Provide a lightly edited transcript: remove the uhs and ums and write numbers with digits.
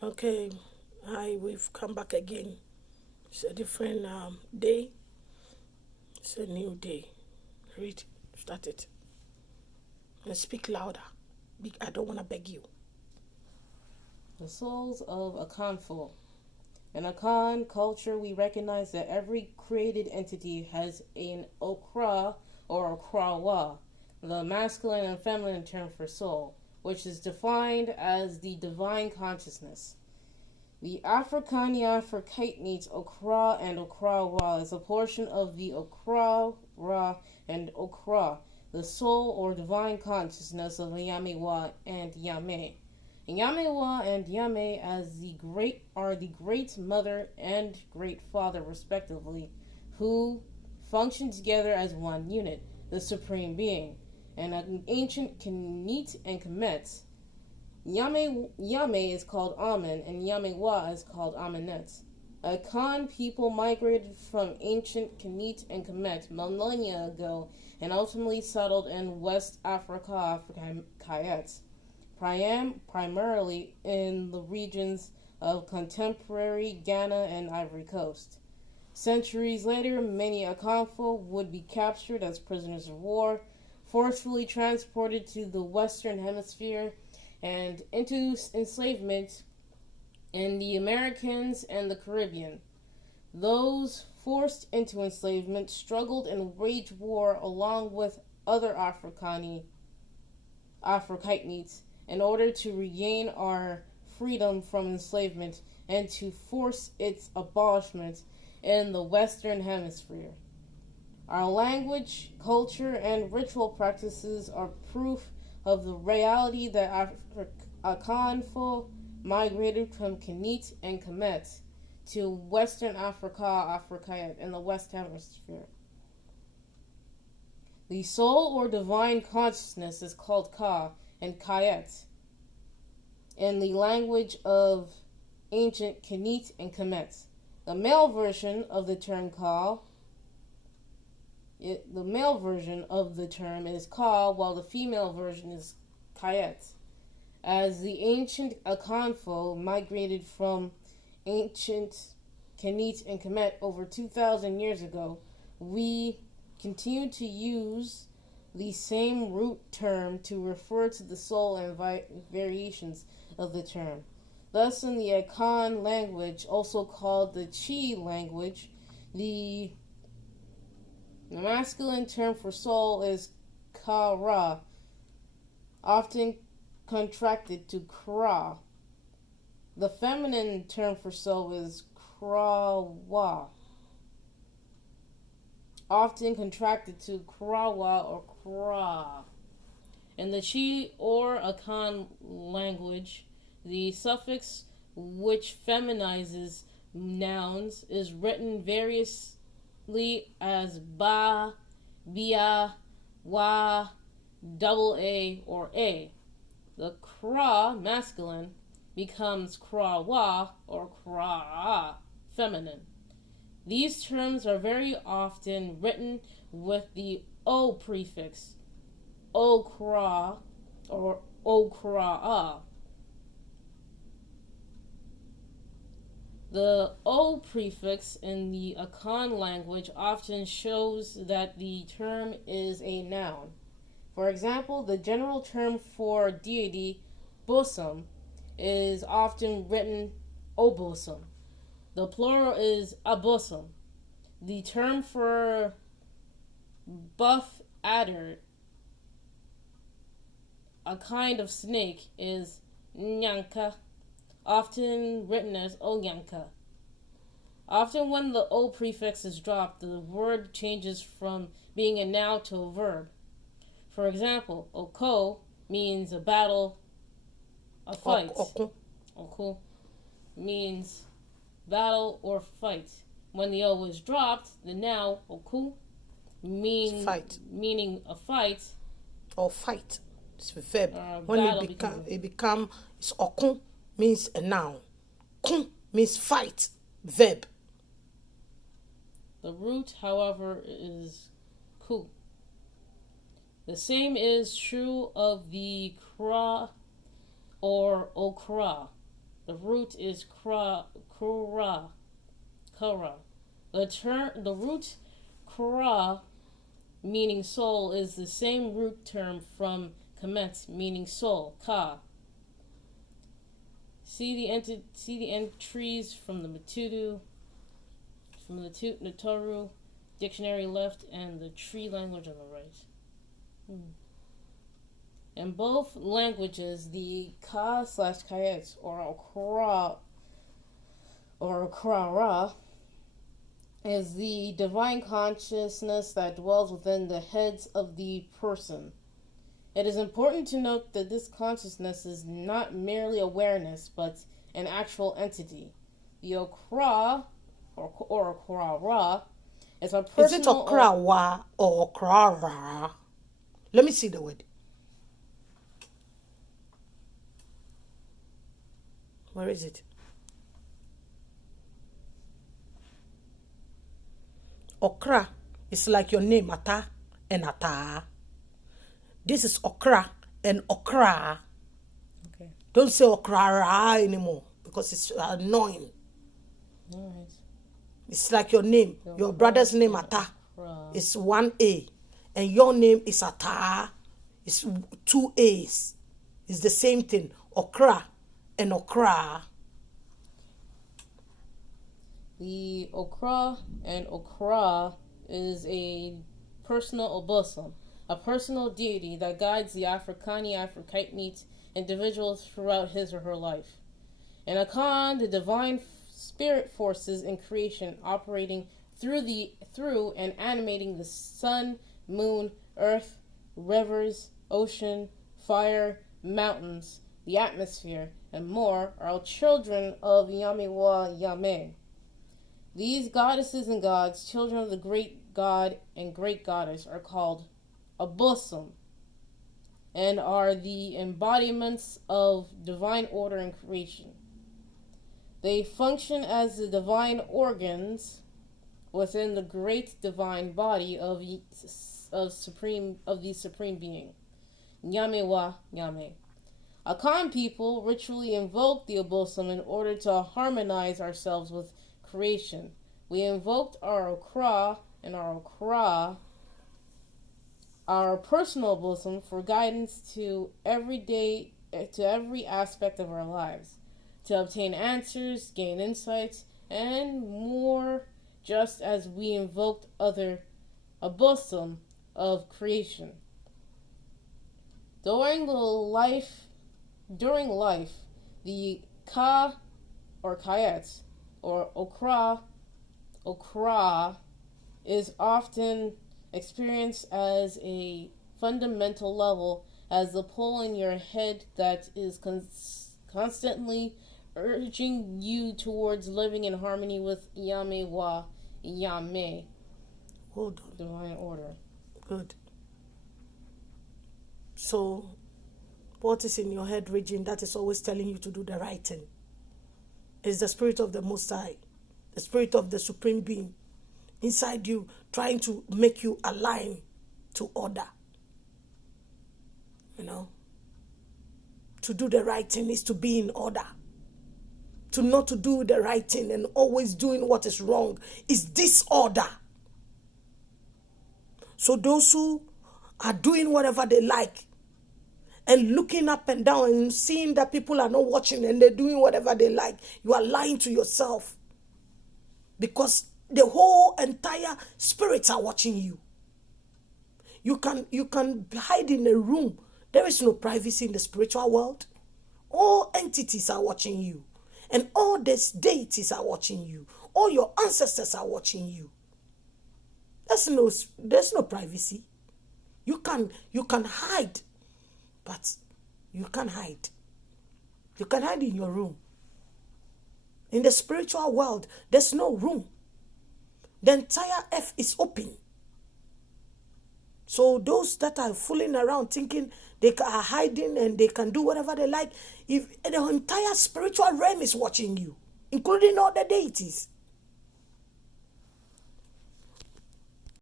Okay, hi, we've come back again. It's a different day. It's a new day. Read, start it, and speak louder. I don't want to beg you. The souls of Akanfo. In Akan culture, we recognize that every created entity has an okra or okrawa, the masculine and feminine term for soul, which is defined as the divine consciousness. The Afrikania for Kait meets okra and okrawa is a portion of the okra ra and okra, the soul or divine consciousness of Yamewa and Yame. Yamewa and Yame as the great are the great mother and great father respectively, who function together as one unit, the supreme being. And an ancient Kenit and Kemet, Yame is called Amen and Yamewa is called Amenet. Akan people migrated from ancient Kenit and Kemet millennia ago and ultimately settled in West Africa, Kait, primarily in the regions of contemporary Ghana and Ivory Coast. Centuries later, many Akanfo would be captured as prisoners of war, forcefully transported to the Western Hemisphere, and into enslavement in the Americas and the Caribbean. Those forced into enslavement struggled and waged war along with other Africanites in order to regain our freedom from enslavement and to force its abolishment in the Western Hemisphere. Our language, culture, and ritual practices are proof of the reality that Akanfo migrated from Kenit and Kemet to Western Africa, in the West Hemisphere. The soul or divine consciousness is called Ka and Kayet in the language of ancient Kenit and Kemet. The male version of the term Ka the male version of the term is Ka, while the female version is Kayet. As the ancient Akanfo migrated from ancient Kenit and Kemet over 2,000 years ago, we continue to use the same root term to refer to the soul and variations of the term. Thus, in the Akan language, also called the Chi language, the masculine term for soul is kraa, often contracted to kraa. The feminine term for soul is krawa, often contracted to krawa or kraa. In the Chi or Akan language, the suffix which feminizes nouns is written variously as ba, bia, wa, double A, or A. The kra, masculine, becomes krawa or kraa, feminine. These terms are very often written with the O prefix, okra or okraa. The O prefix in the Akan language often shows that the term is a noun. For example, the general term for deity, bosom, is often written obosom. The plural is abosom. The term for buff adder, a kind of snake, is nyanka, often written as Onyanka. Often, when the O prefix is dropped, the word changes from being a noun to a verb. For example, Oko means a battle, a fight. Oko means battle or fight. When the O is dropped, the noun Oku meaning a fight or fight. It's a verb. When battle it become it's okun means a noun. Kun means fight. Verb. The root, however, is ku. The same is true of the kraa or okra. The root is kraa. Kara. The root kraa, meaning soul, is the same root term from Kemet, meaning soul, ka. See the entries from the Natoru dictionary left and the tree language on the right. In both languages, the ka/kayet or okra is the divine consciousness that dwells within the heads of the person. It is important to note that this consciousness is not merely awareness, but an actual entity. The okra or okra is a personal... Is it okra or okra? Let me see the word. Where is it? Okra is like your name, Ata and Ata. This is okra and okra. Okay. Don't say okra anymore because it's annoying. All right. It's like your name. Your brother's name, Ata, is 1 A. And your name is Ata. It's 2 A's. It's the same thing. Okra and okra. The okra and okra is a personal obosom, a personal deity that guides the Afrikaite individuals throughout his or her life. In Akan, the divine spirit forces in creation operating through and animating the sun, moon, earth, rivers, ocean, fire, mountains, the atmosphere, and more are all children of Yamewa Yame. These goddesses and gods, children of the great god and great goddess, are called abosom and are the embodiments of divine order and creation. They function as the divine organs within the great divine body of the supreme being, Yamewa Yame. Akan people ritually invoke the abosom in order to harmonize ourselves with creation. We invoked our okra and our okra, our personal bosom, for guidance to every aspect of our lives, to obtain answers, gain insights, and more, just as we invoked other abosom of creation. During life, the ka or kayet or okra is often experienced as a fundamental level as the pull in your head that is constantly urging you towards living in harmony with Yame wa Yame. Hold on. Divine order. Good. So, what is in your head region that is always telling you to do the right thing? It's the spirit of the Most High, the spirit of the Supreme Being inside you, trying to make you align to order. You know, to do the right thing is to be in order. To not to do the right thing and always doing what is wrong is disorder. So those who are doing whatever they like and looking up and down and seeing that people are not watching and they're doing whatever they like, you are lying to yourself. Because the whole entire spirits are watching you. You can hide in a room. There is no privacy in the spiritual world. All entities are watching you. And all these deities are watching you. All your ancestors are watching you. There's no privacy. You can hide, but you can't hide. You can hide in your room. In the spiritual world, there's no room. The entire earth is open. So those that are fooling around thinking they are hiding and they can do whatever they like, if the entire spiritual realm is watching you, including all the deities.